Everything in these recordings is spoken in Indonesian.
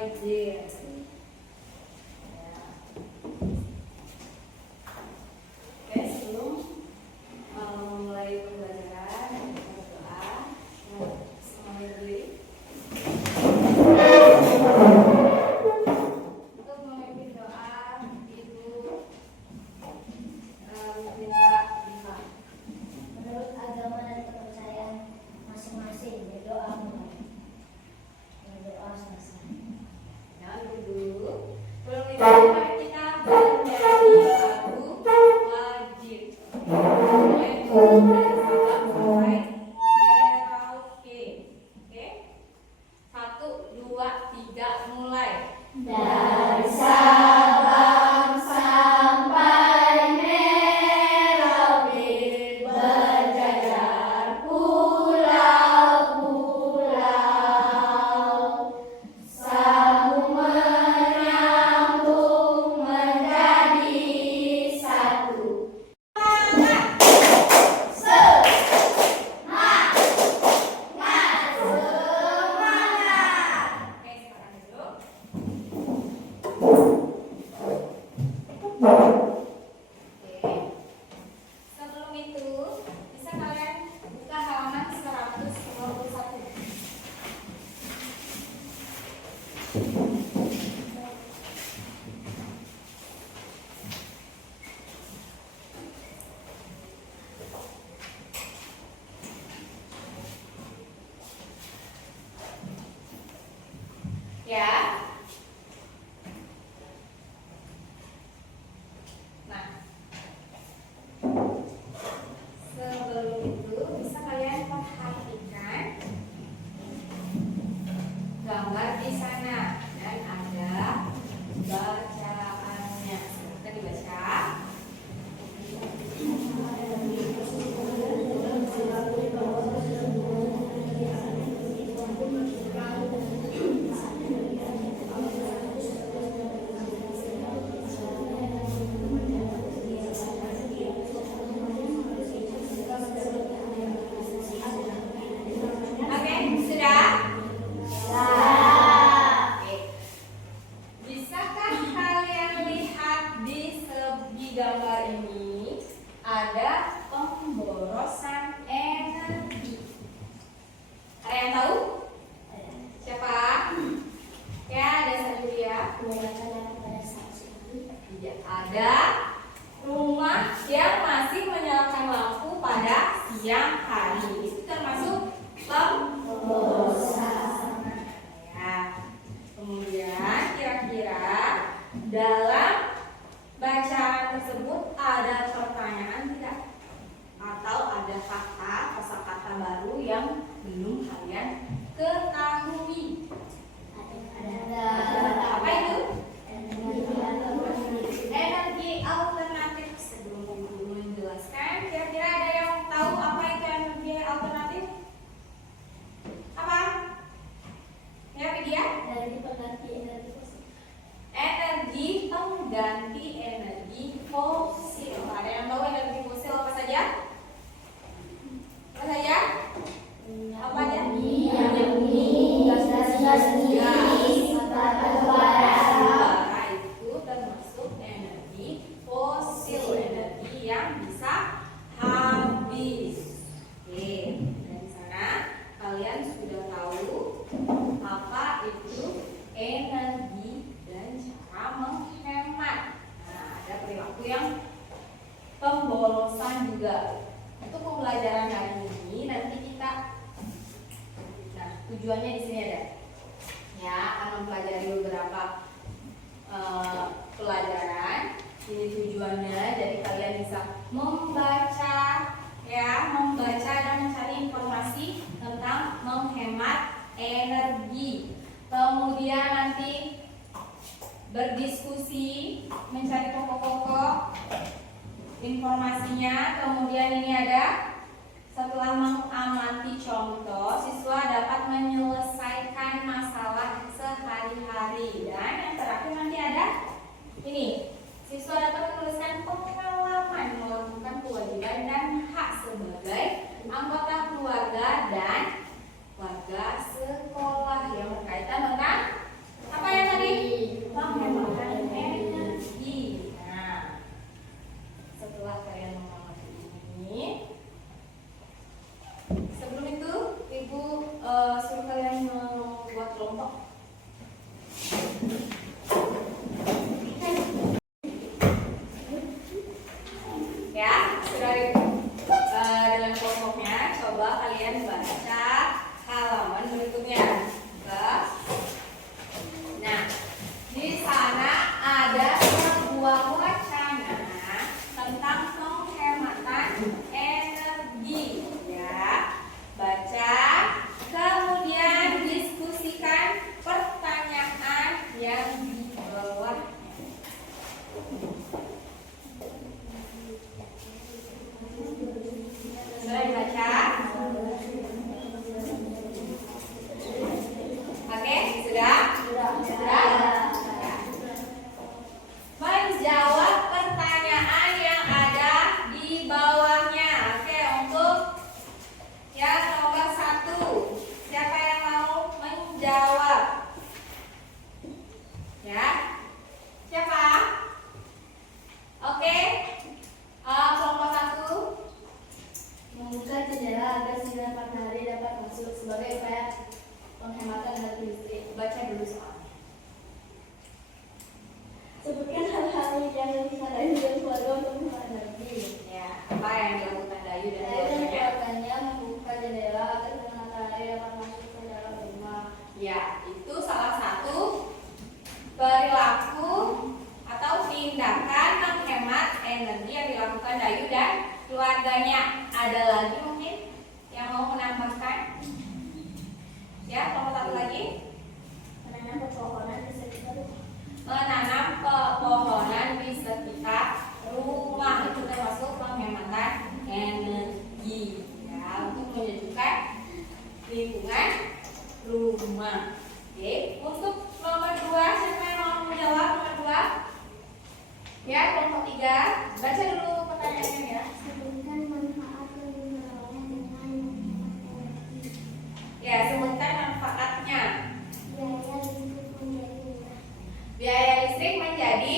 sampai J. Oke, sebelum memulai pembelajaran kita berdoa. Semuanya berdiri. Untuk memimpin doa Ibu minta Diva. Menurut agama dan kepercayaan masing-masing, berdoa mulai. Berdoa selesai. Nah, dulu terlebih dahulu mari kita bernyanyi lagu wajib. Yaitu dari Sabang sampai Merauke. Oke? 1, 2, 3, mulai. Dari Sabang sampai Merauke, berjajar pulau-pulau, sambung menyambung menjadi satu. Semangat! Oke, sekarang dulu. Oke. Sebelum itu, bisa kalian buka halaman 121. Ya. Nah, sebelum itu bisa kalian perhatikan gambar di sana dan ada bacaannya. Kita dibaca. Oke, sudah? Oke. Bisakah kalian lihat di segi gambar ini ada pemborosan energi? Ada yang tahu? Siapa? Ya, ada satu ya. Tidak ada rumah yang masih menyalakan lampu pada siang hari. Itu termasuk pemborosan. Ya. Kemudian kira-kira dalam bacaan tersebut ada pertanyaan tidak? Atau ada kata, kosakata baru yang belum kalian ketahui? Apa itu? Energi alternatif. Sebelum guru menjelaskan, kira-kira ada yang tahu apa itu energi alternatif? Apa? Ya, Widya? Energi pengganti energi fosil. Ada yang tahu energi fosil apa saja? Apa saja? Apa aja? Bara itu termasuk energi fosil, energi yang bisa habis. Oke, dari sana kalian sudah tahu apa itu energi dan cara menghemat. Nah, ada perilaku yang pemborosan juga. Untuk pembelajaran hari ini nanti kita, nah tujuannya di sini ada. Ya, akan mempelajari beberapa pelajaran. Ini tujuannya, jadi kalian bisa membaca, ya, membaca dan mencari informasi tentang menghemat energi. Kemudian nanti berdiskusi, mencari pokok-pokok informasinya. Kemudian ini ada, setelah mengamati contoh, siswa dapat menyelesaikan masalah sehari-hari. Dan yang terakhir nanti ada ini, siswa dapat menuliskan pengalaman melakukan kewajiban dan hak sebagai anggota keluarga dan warga sekolah yang berkaitan tentang apa ya? salah satu perilaku atau tindakan menghemat energi yang dilakukan Dayu dan keluarganya. Ada lagi mungkin yang mau menambahkan? Ya, kelompok satu lagi. Menanam pepohonan di sekitar rumah. Menanam pepohonan di sekitar rumah itu termasuk penghematan energi ya, untuk menyejukkan lingkungan rumah. Oke, untuk nomor 2 siapa yang mau menjawab nomor 2? Ya, kelompok 3 baca dulu pertanyaannya ya. Sebutkan manfaat penggunaan dengan menghemat energi. Ya, sebutkan manfaatnya. Biaya listrik menjadi murah. Biaya listrik menjadi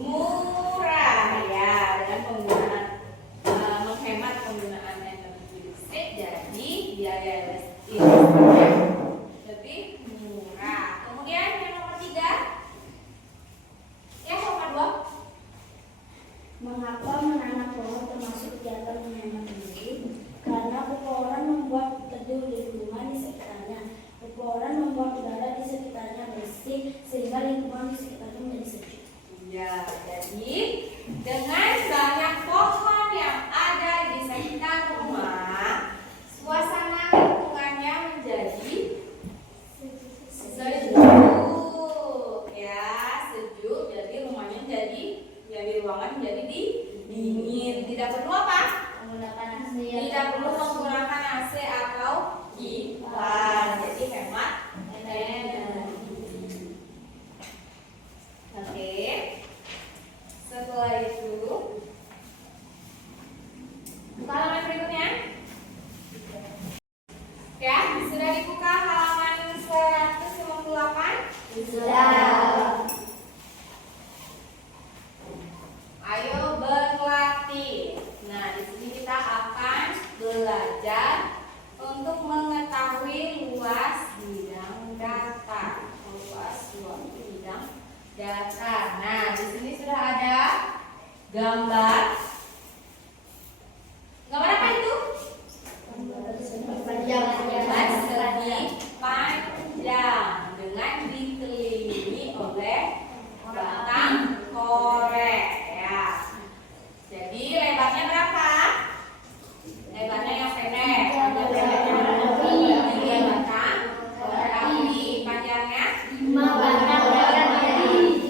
murah ya, dengan penggunaan menghemat penggunaan energi listrik, jadi biaya listriknya lebih murah. Kemudian yang nomor 3 ya, nomor 2. Mengapa menanam pohon termasuk kegiatan menghemat energi? Karena pepohonan membuat teduh lingkungan di sekitarnya. Pepohonan membuat udara di sekitarnya bersih sehingga lingkungan di sekitarnya menjadi sejuk. Ya, jadi dengan banyak pohon yang ada di sekitar rumah, suasana lingkungannya menjadi sejuk. Ya, sejuk. Jadi rumahnya jadi ruangan menjadi dingin. Tidak perlu apa? Menggunakan AC Tidak perlu menggunakan AC atau kipas. Jadi hemat energi. Oke. Setelah itu buka halaman berikutnya. Ya, sudah dibuka halaman 158. Sudah. Ayo berlatih. Nah, di sini kita akan belajar untuk mengetahui luas bidang data. Luas suatu bidang data. Nah, di sini sudah ada gambar. Gambar apa itu? Gambar segi panjang dengan dikelilingi oleh batang korek ya. Jadi lebarnya berapa? Lebarnya yang pendek. Tiga batang korek api. Panjangnya 5 batang korek api.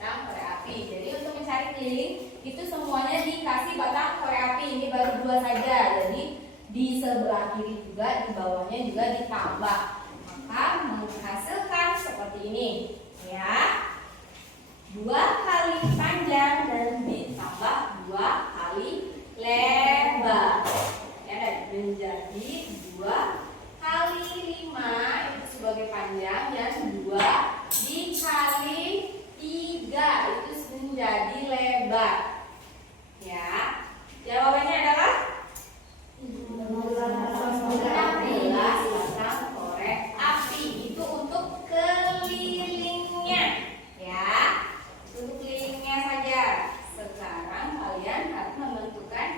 batang korek api. Jadi untuk mencari keliling itu semuanya dikasih batang korek api. Ini baru 2 saja. Jadi di sebelah kiri juga, di bawahnya juga ditambah. Maka menghasilkan seperti ini ya. 2 kali panjang dan ditambah 2 kali lebar ya, dan menjadi 2 kali 5 itu sebagai panjang, dan 2 dikali 3 itu menjadi lebar ya. Jawabannya adalah 15 batang korek api. Itu untuk kelilingnya ya, untuk kelilingnya saja. Sekarang kalian harus menentukan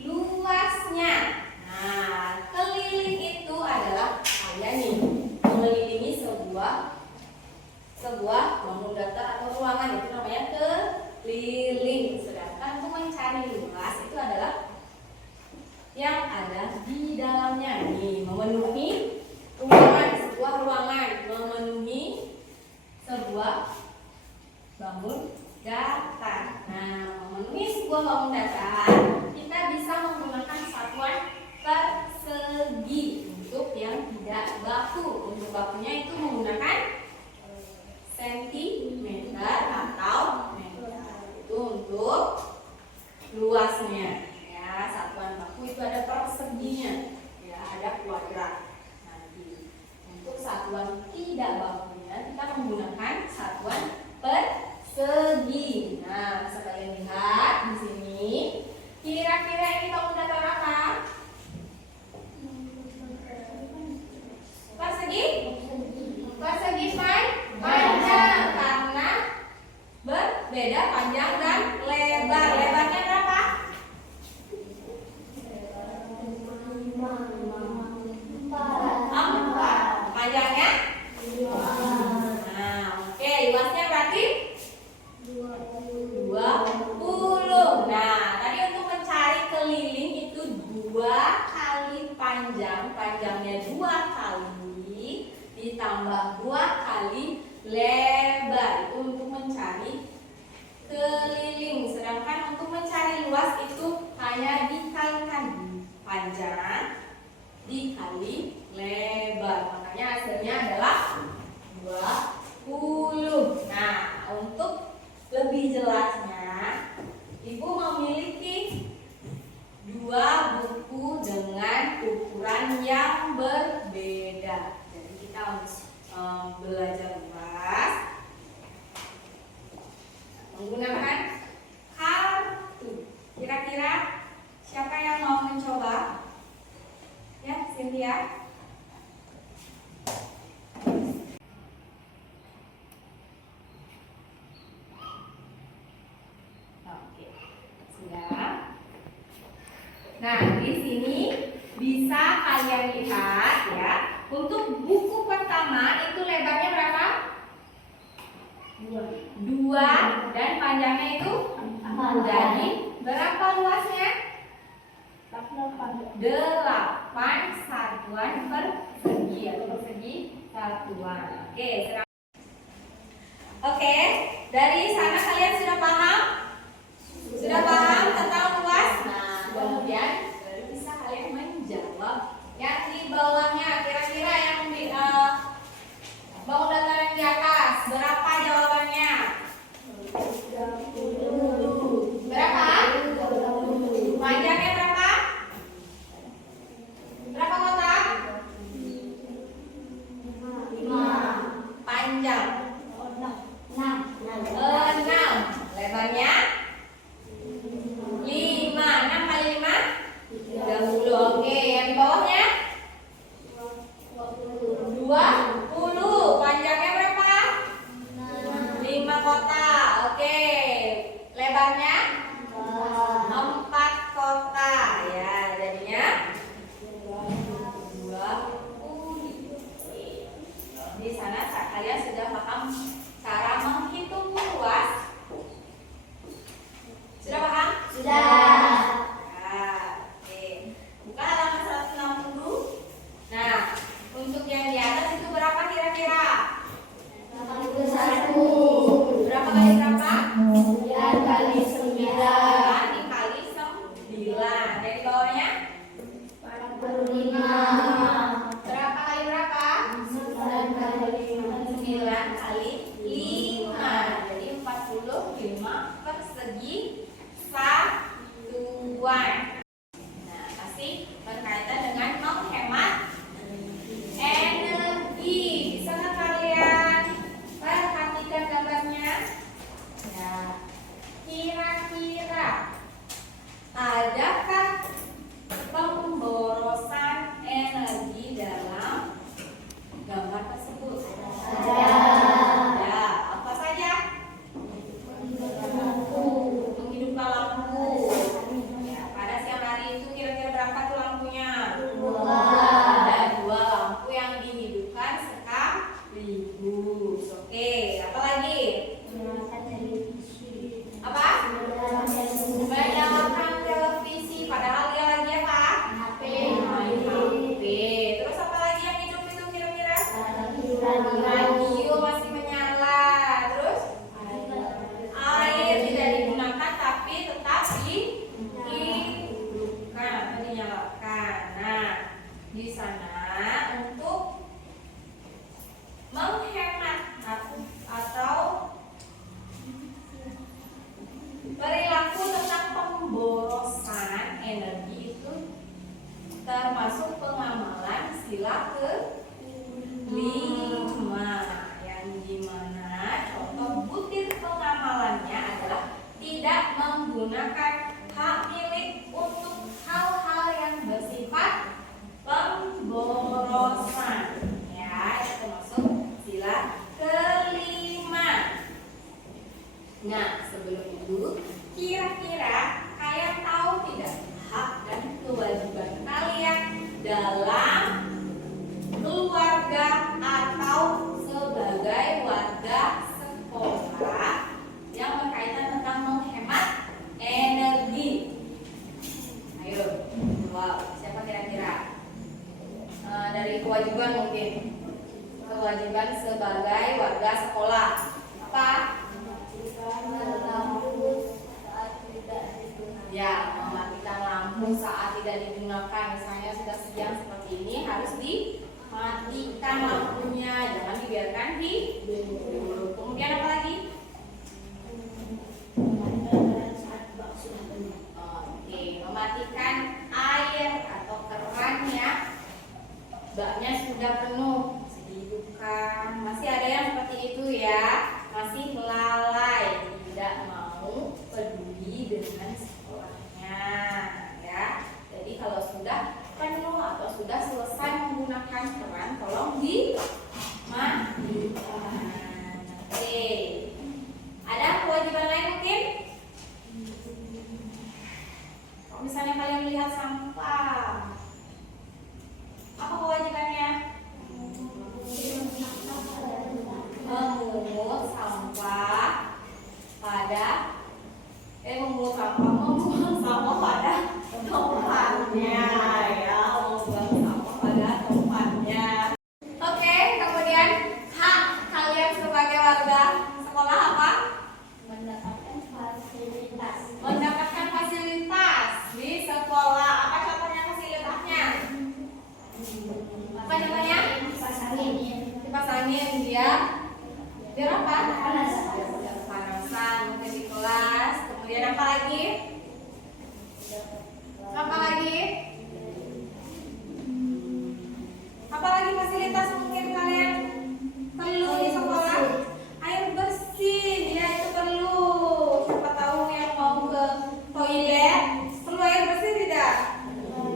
luasnya. Nah, keliling itu adalah kalian nih mengelilingi sebuah bangun datar atau ruangan, itu namanya keliling. Sedangkan untuk mencari luas itu adalah yang ada di dalamnya. Nih, memenuhi sebuah ruangan, memenuhi sebuah bangun datar. Nah, memenuhi sebuah bangun datar, kita bisa menggunakan satuan persegi untuk yang tidak baku. Untuk bakunya itu menggunakan sentimeter atau meter. Itu untuk luasnya. Ya, satuan baku itu ada perseginya. Ya, ada kuadrat. Nanti untuk satuan tidak bakunya kita menggunakan satuan persegi. Nah, bisa kalian lihat di sini. Kira-kira ini bangun datar apa? Persegi? Persegi panjang karena berbeda panjang dan lebar. Lebarnya berapa? 4. Panjangnya 5. dikali lebar itu untuk mencari keliling, sedangkan untuk mencari luas itu hanya dikalikan panjang dikali lebar, makanya hasilnya adalah 20. Nah, untuk lebih jelasnya Ibu memiliki 2 buku dengan ukuran yang berbeda. Jadi kita belajar luas menggunakan kartu. Kira-kira siapa yang mau mencoba? Ya, Cynthia. Oke, sudah. Nah, di sini bisa kalian lihat ya. Untuk buku pertama itu lebarnya berapa? 2 dan panjangnya itu 4. Jadi berapa luasnya? 8 satuan persegi atau persegi satuan. Oke, dari sana kalian sudah paham? Sudah paham tentang luas? Nah, kemudian baru bisa kalian menjawab yang di bawahnya. Kira-kira yang di bangun dataran di atas berapa jawabannya? Berapa? Panjangnya berapa? Berapa kotak? 5. Panjang 6. Lebarnya 5. 6 kali 5 30. Oke, yang di bawahnya 20. Panjangnya berapa? 5 kotak. Oke, lebarnya 4 kotak. Ya, jadinya 20. Di sana kalian sudah paham cara menghitung luas? Sudah paham? Sudah. Oke. Buka halaman 160. Nah, untuk yang di atas itu berapa kira-kira? 81. Berapa kali berapa? 9 kali 9. Dikali 9. Dari bawahnya? 45. Berapa kali berapa? 9 kali 9 kali 5. Jadi 45 persegi satuan. Nah, pasti berkaitan dengan menghemat energi. Bisa nggak kalian perhatikan gambarnya? Ya, kira-kira adakah pemborosan energi dalam gambar tersebut? Ada. Apa saja? Menghidupkan lampu. Ya, pada siang hari itu kira-kira berapa tuh lampunya? 2. Ada 2 lampu yang dihidupkan sekaligus. Oke, apa lagi? Apa? Menyalakan televisi. Padahal dia lagi apa? Main HP. Terus apa lagi yang hidup itu kira-kira? Radio masih menyala. Terus air tidak digunakan tapi tetap dihidupkan atau dinyalakan. Nah, di sana untuk menghemat atau perilaku tentang pemborosan energi itu termasuk pengamalan sila ke-5, yang dimana contoh butir pengamalannya adalah tidak menggunakan hak milik untuk hal-hal yang bersifat pemborosan. Ya, itu termasuk sila ke-5. Nah, sebelum itu kira-kira kalian tahu tidak hak dan kewajiban kalian dalam sebagai warga sekolah? Apa? Ya, mematikan lampu saat tidak digunakan. Misalnya sudah siang seperti ini, harus dimatikan lampunya, jangan dibiarkan hidup. Kemudian apa lagi? Oke, mematikan air atau keran ya. Baknya sudah penuh, dihidupkan. Masih ada yang seperti itu ya, masih lalai, tidak mau peduli dengan sekolahnya ya. Jadi kalau sudah penuh atau sudah selesai menggunakan keran, tolong dimatikan. Oke. Ada kewajiban lain mungkin? Kalau misalnya kalian melihat sampah, apa kewajibannya? Memungut sampah pada membuang sampah pada tempatnya ya, membuang sampah pada tempatnya. Oke, kemudian hak kalian sebagai warga sekolah apa? Mendapatkan fasilitas. Mendapatkan fasilitas di sekolah. Apa contohnya fasilitasnya? Apa namanya? Kipas angin. Kipas angin, biar apa? Panas. Biar panasan mungkin di kelas. Kemudian apa lagi? Apa lagi? Apa lagi fasilitas mungkin kalian perlu di sekolah? Air bersih, ya itu perlu. Siapa tahu yang mau ke toilet perlu air bersih tidak?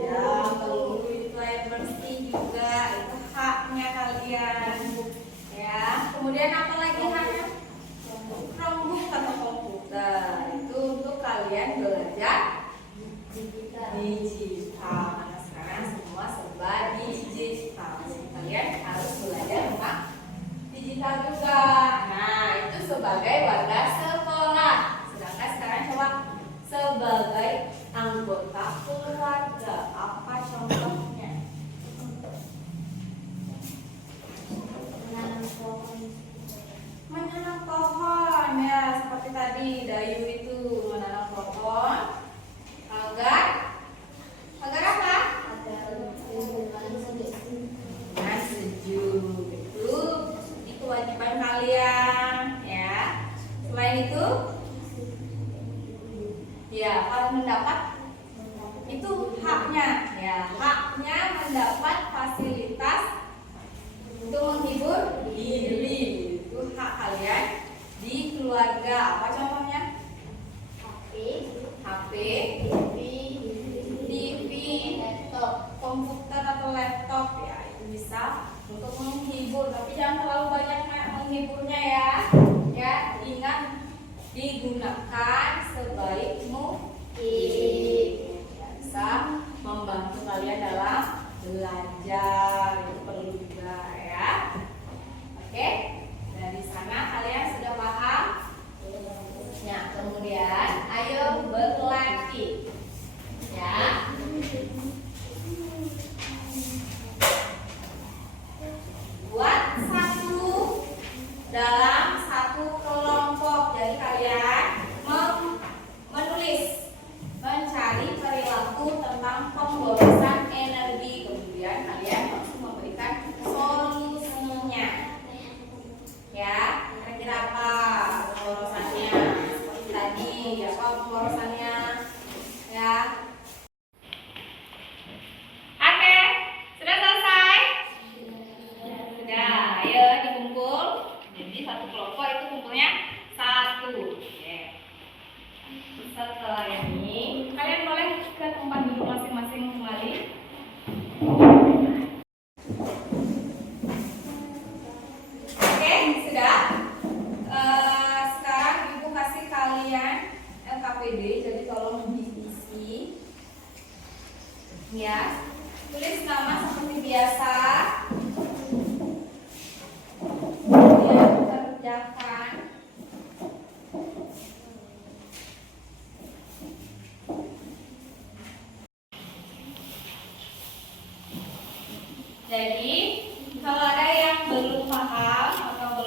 Ya, perlu itu air bersih juga. Itu haknya kalian. Ya, kemudian apa lagi haknya? Chromebook atau komputer. Itu untuk kalian belajar digital. Karena sekarang semua serba digital. Jadi kalian harus belajar tentang digital juga. Nah, itu sebagai warga sekolah. Sedangkan sekarang coba sebagai anggota keluarga. Apa contohnya? Menanam pohon ya, seperti tadi Dayu itu menanam pohon agar apa? Nah, sejuk. Itu kewajiban kalian ya. Selain itu ya harus mendapat, itu haknya ya, haknya mendapat fasilitas untuk menghibur diri. Itu hak kalian di keluarga. Apa contohnya? HP, TV, laptop, komputer atau laptop ya, itu bisa untuk menghibur, tapi jangan terlalu banyak menghiburnya ya. Ya, ingat digunakan sebaik mungkin. Bisa membantu kalian dalam belajar, itu perlu juga ya. Oke, dari sana kalian sudah paham? Nah, kemudian ayo berlatih ya. Buat satu dalam satu kelompok. Jadi kalian menulis, mencari perilaku tentang pemborosan energi. Kemudian kalian harus memberikan solusinya. Ya, kira-kira apa pemborosannya? Seperti tadi, apa pemborosannya? Ya. Oke, sudah selesai? Sudah, ayo dikumpul. Jadi satu kelompok itu kumpulnya satu. Oke. Setelah ini, kalian boleh ke tempat duduk masing-masing kembali. Oke, sudah. Sekarang Ibu kasih kalian LKPD, jadi tolong diisi. Ya, tulis nama seperti biasa. Kemudian kerjakan. Jadi kalau ada yang belum paham atau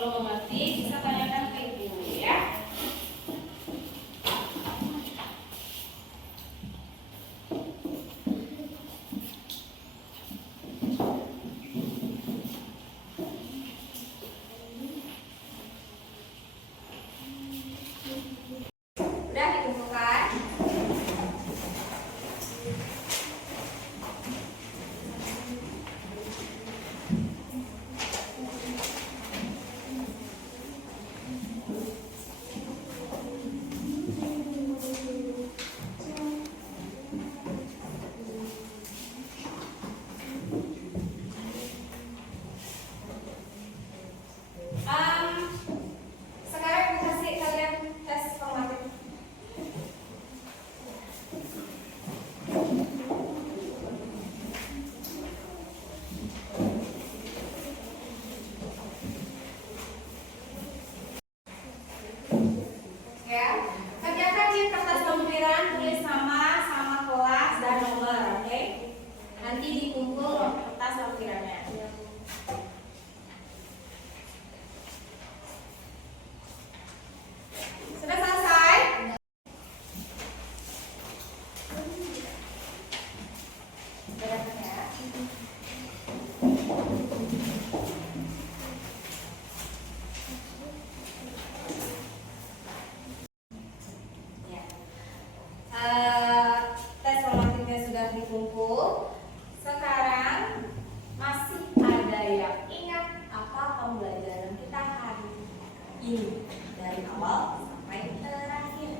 dari awal sampai terakhir.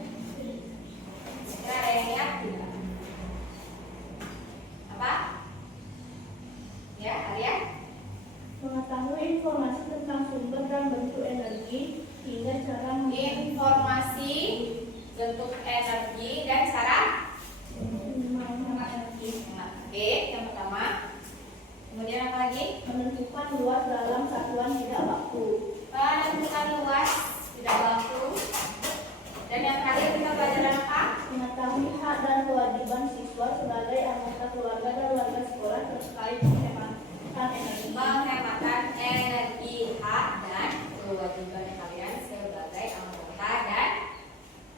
Kira ada yang lihat tidak? Apa? Ya, Arya? Mengetahui informasi tentang sumber dan bentuk energi hingga cara Informasi, bentuk energi, dan cara menghemat energi. Oke, yang pertama. Kemudian apa lagi? Menentukan luas dalam satuan tidak waktu. Menentukan luas tidak waktu. Dan yang terakhir kita pelajaran apa? Mengetahui hak dan kewajiban siswa sebagai anggota keluarga dan warga sekolah terkait penghematan energi. Penghematan energi, hak dan kewajiban kalian sebagai anggota dan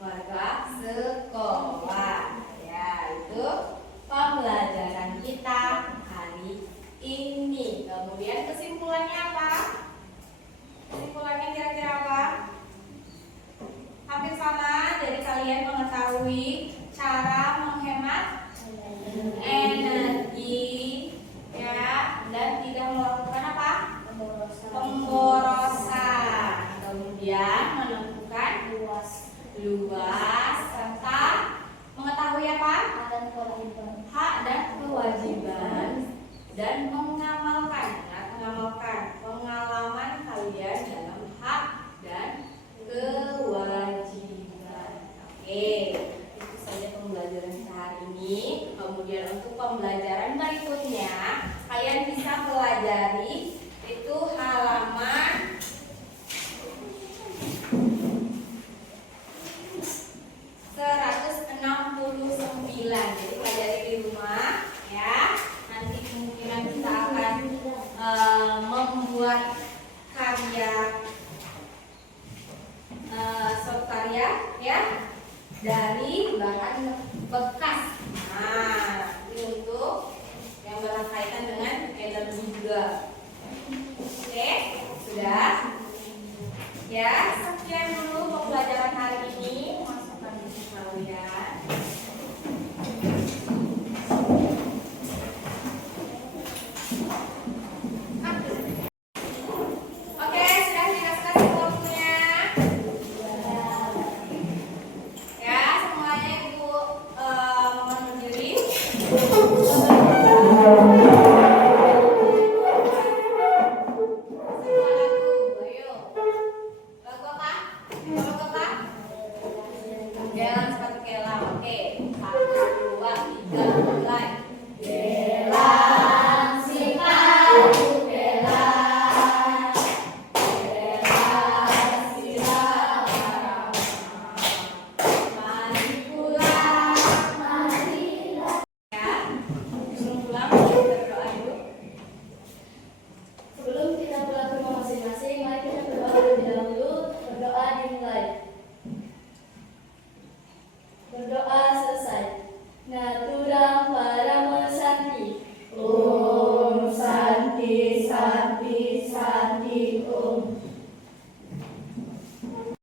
warga sekolah. Ya, itu pembelajaran kita hari ini. Kemudian kesimpulannya apa? Kesimpulannya kira-kira apa? Hampir sama, jadi kalian mengetahui cara menghemat energi, ya, dan tidak melakukan apa? Pemborosan. Kemudian menentukan luas serta mengetahui apa? Hak dan kewajiban, dan mengamalkan pengalaman kalian dalam hak dan kewajiban. Oke, itu saja pembelajaran kita hari ini. Kemudian untuk pembelajaran berikutnya, kalian bisa pelajari itu halaman 169. Jadi pelajari di rumah ya. Nanti kemungkinan kita akan membuat karya soft karya ya dari bahan bekas. Nah, ini untuk yang berkaitan dengan energi juga. Oke, sudah? Ya, sekian.